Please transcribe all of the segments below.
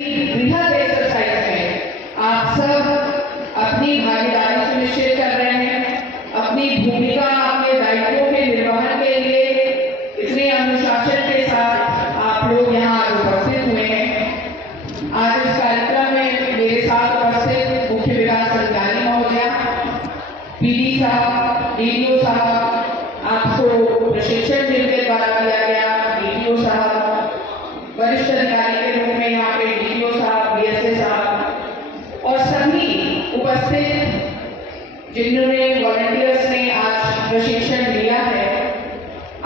बृहद एक्सरसाइज में आप सब अपनी भागीदारी सुनिश्चित कर रहे हैं। अपनी भूमिका, अपने दायित्वों के निर्वहन के लिए इतने अनुशासन के साथ आप लोग यहाँ आज उपस्थित हुए हैं। आज इस कार्यक्रम में मेरे साथ उपस्थित मुख्य विकास अधिकारी महोदया, पीडी साहब, डीडीओ साहब, आपको प्रशिक्षण जिनके द्वारा दिया गया डीडीओ साहब, वरिष्ठ अधिकारी के रूप में यहाँ पे डीडीओ साहब, बीएसए साहब और सभी उपस्थित जिन्होंने वॉलंटियर्स ने आज प्रशिक्षण लिया है।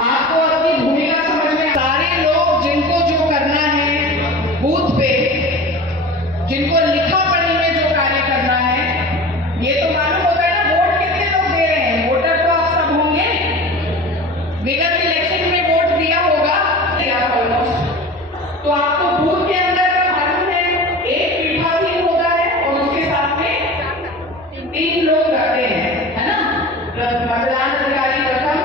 आपको अपनी भूमिका समझ में सारे लोग जिनको जो करना है बूथ पे, जिनको लिखा पढ़ी में जो कार्य करना है, ये तो मालूम होता है ना वोट कितने लोग दे रहे हैं। वोटर तो आप सब होंगे, विगत इलेक्शन में वोट दिया होगा ऑलमोस्ट, तो आपको बूथ के अंदर का मालूम है एक पीठासीन होता है और उसके साथ में 3 लोग रहते हैं, है ना। मतदान अधिकारी प्रथम,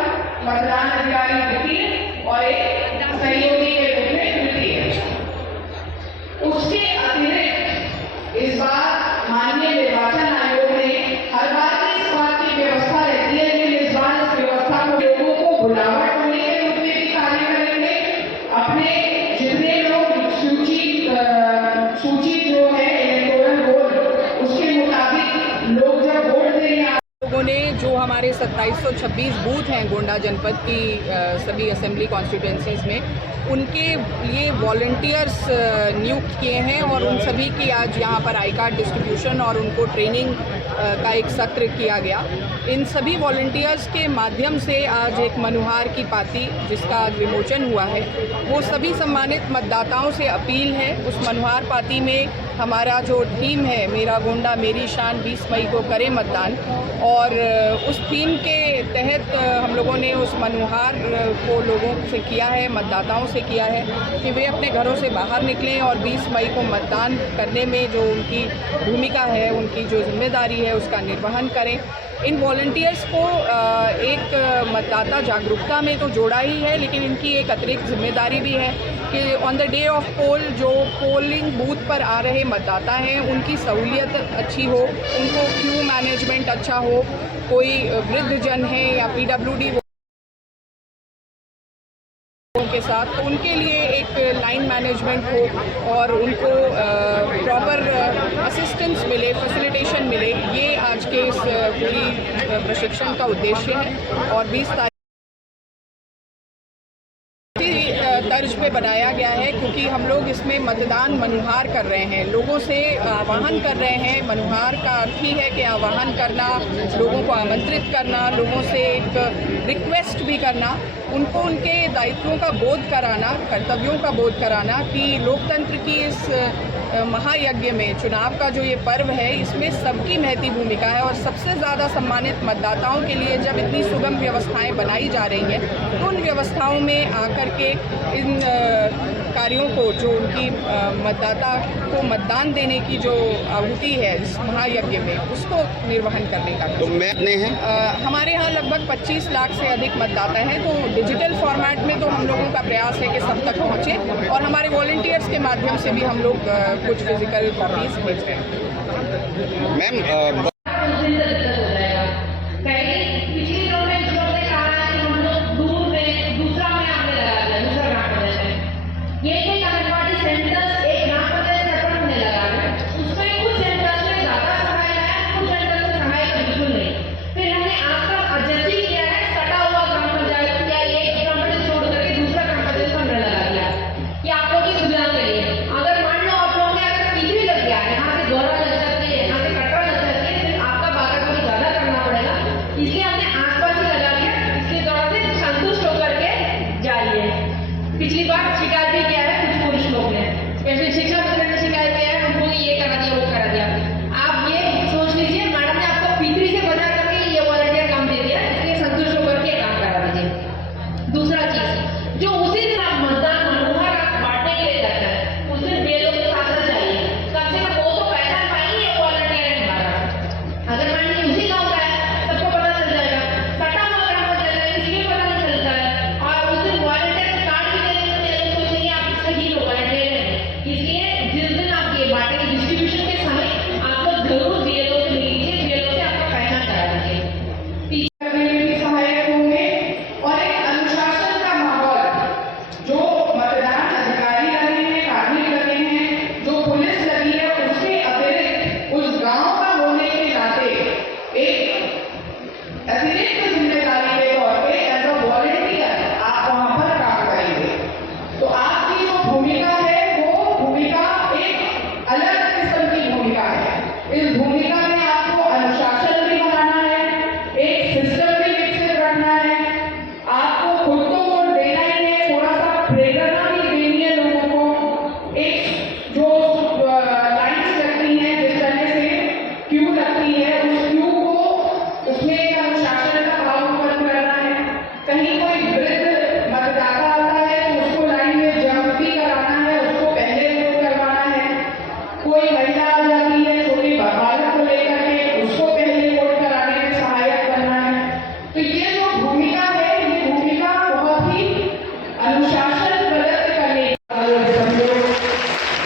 मतदान अधिकारी द्वितीय और एक सहयोगी के रूप में तृतीय। उसके अतिरिक्त इस बार माननीय निर्वाचन आयोग ने हर बार इस बात की व्यवस्था रहती है, लेकिन इस बार इस व्यवस्था को लोगों को बुलावट होने के रूप में भी कार्य करेंगे। अपने जितने सूची जो है इलेक्टोरल रोल, उसके मुताबिक लोग जब वोट देंगे। लोगों ने जो हमारे 2726 बूथ हैं गोंडा जनपद की सभी असेंबली कॉन्स्टिट्यूएंसीज में, उनके लिए वॉलंटियर्स नियुक्त किए हैं और उन सभी की आज यहाँ पर आई कार्ड डिस्ट्रीब्यूशन और उनको ट्रेनिंग का एक सत्र किया गया। इन सभी वॉलंटियर्स के माध्यम से आज एक मनुहार की पाती जिसका आज विमोचन हुआ है, वो सभी सम्मानित मतदाताओं से अपील है। उस मनुहार पाती में हमारा जो थीम है मेरा गोंडा मेरी शान, 20 मई को करें मतदान, और उस थीम के तहत हम लोगों ने उस मनुहार को लोगों से किया है, मतदाताओं से किया है कि वे अपने घरों से बाहर निकलें और 20 मई को मतदान करने में जो उनकी भूमिका है, उनकी जो जिम्मेदारी है, उसका निर्वहन करें। इन वॉलंटियर्स को एक मतदाता जागरूकता में तो जोड़ा ही है, लेकिन इनकी एक अतिरिक्त जिम्मेदारी भी है कि ऑन द डे ऑफ पोल जो पोलिंग बूथ पर आ रहे मतदाता हैं उनकी सहूलियत अच्छी हो, उनको क्यू मैनेजमेंट अच्छा हो, कोई वृद्ध जन है या पीडब्ल्यूडी के साथ, तो उनके लिए एक लाइन मैनेजमेंट हो और उनको प्रॉपर असिस्टेंस मिले, फैसिलिटेशन मिले। ये आज के इस पूरी प्रशिक्षण का उद्देश्य है और 20 तारीख तर्ज पे बनाया गया है, क्योंकि हम लोग इसमें मतदान मनुहार कर रहे हैं, लोगों से आह्वान कर रहे हैं। मनुहार का अर्थ ही है कि आह्वान करना, लोगों को आमंत्रित करना, लोगों से एक रिक्वेस्ट भी करना, उनको उनके दायित्वों का बोध कराना, कर्तव्यों का बोध कराना कि लोकतंत्र की इस महायज्ञ में चुनाव का जो ये पर्व है, इसमें सबकी महती भूमिका है और सबसे ज़्यादा सम्मानित मतदाताओं के लिए जब इतनी सुगम व्यवस्थाएं बनाई जा रही हैं, तो उन व्यवस्थाओं में आकर के इन कार्यों को, जो उनकी मतदाता को मतदान देने की जो आहुति है इस महायज्ञ में, उसको निर्वहन करने का। तो मैं अपने हैं हमारे यहाँ लगभग 25 लाख से अधिक मतदाता हैं, तो डिजिटल फॉर्मेट में तो हम लोगों का प्रयास है कि सब तक पहुँचे और हमारे वॉलंटियर्स के माध्यम से भी हम लोग कुछ फिजिकल कॉपीज भेज रहे हैं। मैम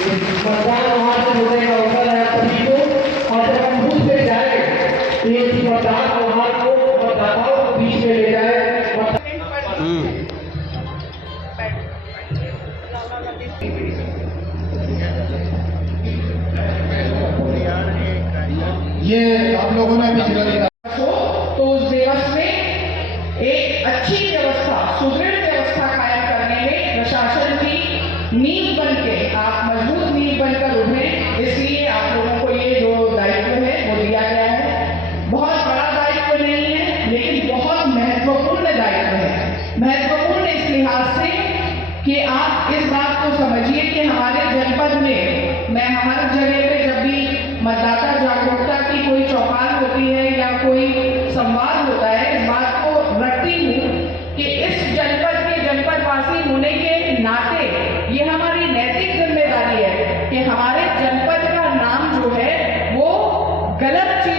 मतदान वहाँ से होने का अवसर है सभी को। और जब हम बूथ पे जाए तो ये मतदान वहाँ को मतदाताओं को बीच में ले जाए। ये आप लोगों ने अभी जिला हो तो उस दिवस में एक अच्छी व्यवस्था, सुदृढ़ व्यवस्था कायम करने में प्रशासन की नींव बन के आप मजबूत नींव बनकर उभरें। इसलिए आप लोगों को ये जो दायित्व है वो दिया गया है। बहुत बड़ा दायित्व नहीं है, लेकिन बहुत महत्वपूर्ण दायित्व है। महत्वपूर्ण इस लिहाज से कि आप इस बात को समझिए कि हमारे जनपद में, मैं हमारे जगह पे जब भी मतदाता जागरूकता की कोई चौपाल होती है या कोई संवाद होता है, इस बात को रखती हूँ कि इस जनपद के जनपदवासी होने के नाते ये हमारी नैतिक जिम्मेदारी है कि हमारे जनपद का नाम जो है वो गलत चीज